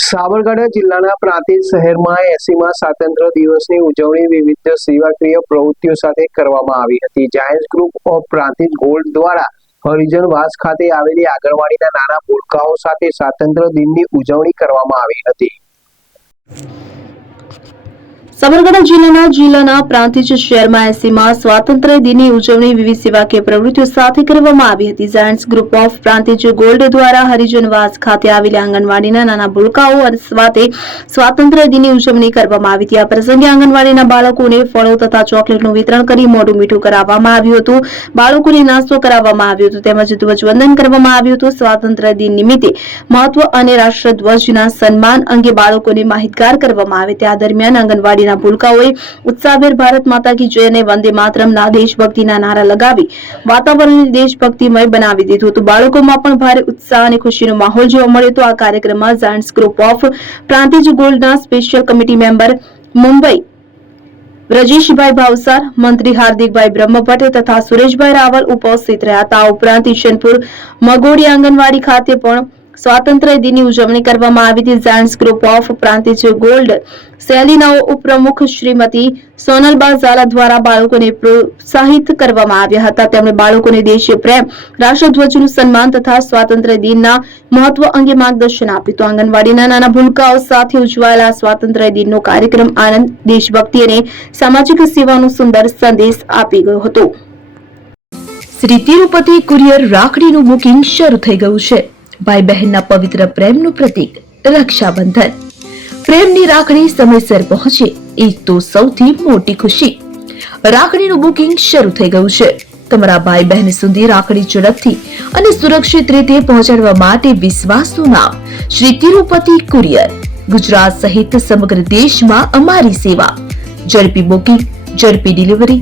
સાબરકાંઠા જિલ્લાના પ્રાંતિજ શહેરમાં 80મા સ્વાતંત્ર્ય દિવસની ઉજવણી વિવિધ સેવાકીય પ્રવૃત્તિઓ સાથે કરવામાં આવી હતી। Giants group of Prantij gold દ્વારા હરિજનવાસ ખાતે આવેલી આંગણવાડીના નાના ભૂલકાઓ સાથે સ્વાતંત્ર્ય દિનની ઉજવણી કરવામાં આવી હતી। સાબરકાંઠા જિલ્લાના પ્રાંતિજ શહેરમાં 80મા સ્વાતંત્ર્ય દિનની ઉજવણી વિવિધ સેવાકીય પ્રવૃત્તિઓ સાથે કરવામાં આવી હતી। Giants group of Prantij gold દ્વારા હરિજનવાસ ખાતે આવેલી આંગણવાડીના નાના ભૂલકાઓ સાથે સ્વાતંત્ર્ય દિનની ઉજવણી કરવામાં આવી હતી। આ પ્રસંગે આંગણવાડીના બાળકોને ફળો તથા ચોકલેટનું વિતરણ કરી મોઢું મીઠું કરાવવામાં આવ્યું હતું। બાળકોને નાસ્તો કરાવવામાં આવ્યો હતો તેમજ ધ્વજવંદન કરવામાં આવ્યું હતું। સ્વાતંત્ર્ય દિન નિમિત્તે મહત્વ અને રાષ્ટ્રધ્વજના સન્માન અંગે બાળકોને માહિતગાર કરવામાં આવે તે દરમિયાન આંગણવાડી ભૂલકાઓએ ઉત્સાહભેર ભારત માતા કી જય અને વંદે માતરમના દેશભક્તિના નારા લગાવી વાતાવરણને દેશભક્તિમય બનાવી દીધું હતું। બાળકોમાં પણ ભારે ઉત્સાહ અને ખુશીનો માહોલ જોવા મળ્યો હતો। આ કાર્યક્રમમાં જાયન્ટ્સ ગ્રુપ ઓફ પ્રાંતિજ ગોલ્ડના special committee member Mumbai Brajeshbhai Bhavsar, મંત્રી હાર્દિકભાઈ બ્રહ્મભટ્ટ તથા સુરેશભાઈ રાવલ ઉપસ્થિત રહ્યા હતા। આ ઉપરાંત ઈશનપુર મગોડી આંગણવાડી ખાતે પણ સ્વાતંત્ર્ય દિનની ઉજવણી કરવામાં આવી હતી। Giants group of Prantij gold સેલિનાઓ ઉપપ્રમુખ શ્રીમતી સોનલબા ઝાલા દ્વારા બાળકોને પ્રોત્સાહિત કરવામાં આવ્યા હતા। તેમણે બાળકોને દેશીય પ્રેમ, રાષ્ટ્રધ્વજનું સન્માન તથા સ્વાતંત્ર્ય દિનના મહત્વ અંગે માર્ગદર્શન આપ્યું હતું। આંગણવાડીના નાના ભૂલકાઓ સાથે ઉજવાયેલા સ્વાતંત્ર્ય દિનનો કાર્યક્રમ આનંદ, દેશભક્તિ અને સામાજિક સેવાનો સુંદર સંદેશ આપી ગયો હતો। શ્રી તિરુપતિ કુરિયર રાખડીનું બુકિંગ શરૂ થઈ ગયું છે। ભાઈ બહેનના પવિત્ર પ્રેમનું પ્રતીક રક્ષાબંધન। પ્રેમની રાખડી સમયસર પહોંચે એ તો સૌથી મોટી ખુશી। રાખડીનું બુકિંગ શરૂ થઈ ગયું છે। તમારા ભાઈ બહેન સુધી રાખડી ઝડપથી અને સુરક્ષિત રીતે પહોંચાડવા માટે વિશ્વાસનું નામ શ્રી તિરુપતિ કુરિયર। ગુજરાત સહિત સમગ્ર દેશમાં અમારી સેવા, ઝડપી બુકિંગ, ઝડપી ડિલિવરી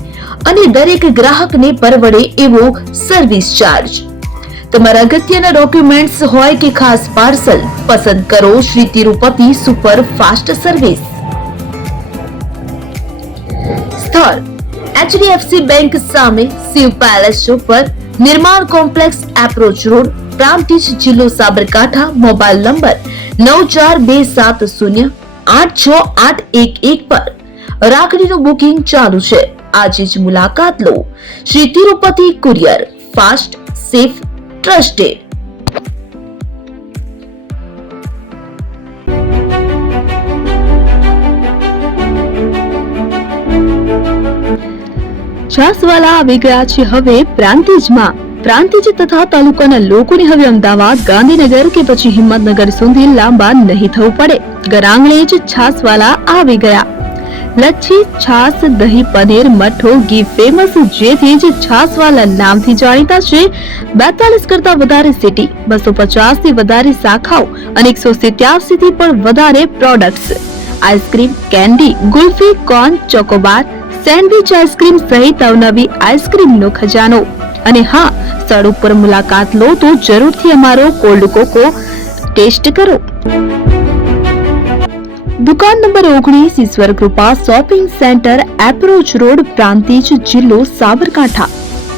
અને દરેક ગ્રાહકને પરવડે એવો સર્વિસ ચાર્જ। તમારા અગત્યના ડોક્યુમેન્ટ્સ હોય કે ખાસ પાર્સલ, પસંદ કરો Shri Tirupati super fast service. સ્થળ HDFC બેંક સામે, શિવ પેલેસ ઉપર, નિર્માણ કોમ્પ્લેક્સ, એપ્રોચ રોડ, પ્રાંતિજ, જિલ્લો સાબરકાંઠા। મોબાઈલ નંબર 9427086811 પર રાખડીનું બુકિંગ ચાલુ છે। આજે જ મુલાકાત લો। Shri Tirupati courier, fast, safe, trusted. છાસવાલા આવી ગયા છે હવે પ્રાંતિજમાં। પ્રાંતિજ તથા તાલુકાના લોકોને હવે અમદાવાદ, ગાંધીનગર કે પછી હિંમતનગર સુધી લાંબા નહીં થવું પડે। ઘરાંગણે જ છાસવાલા આવી ગયા। લચ્છી, છાસ, દહીં, પનીર, મઠ્ઠો, ઘી ફેમસ, જેથી જ છાસવાલા નામથી જાણીતા છે। 42 કરતા વધારે સિટી, 250 થી વધારે શાખાઓ અને 187 થી પણ વધારે products. Ice cream, candy, kulfi, corn, Chocobar, sandwich ice cream સહિત અવનવી આઈસ્ક્રીમનો ખજાનો। અને હા, સ્થળ ઉપર મુલાકાત લો તો જરૂરથી અમારો કોલ્ડ કોકો ટેસ્ટ કરો। દુકાન number 19, Ishwar Krupa shopping centre, approach road, Prantij, જિલ્લો સાબરકાંઠા।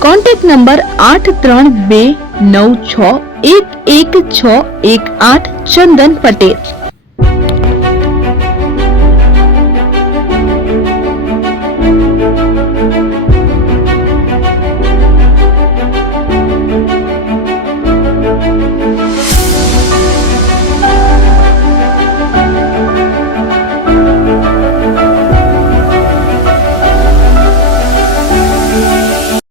Contact number 8329611618 Chandan Patel.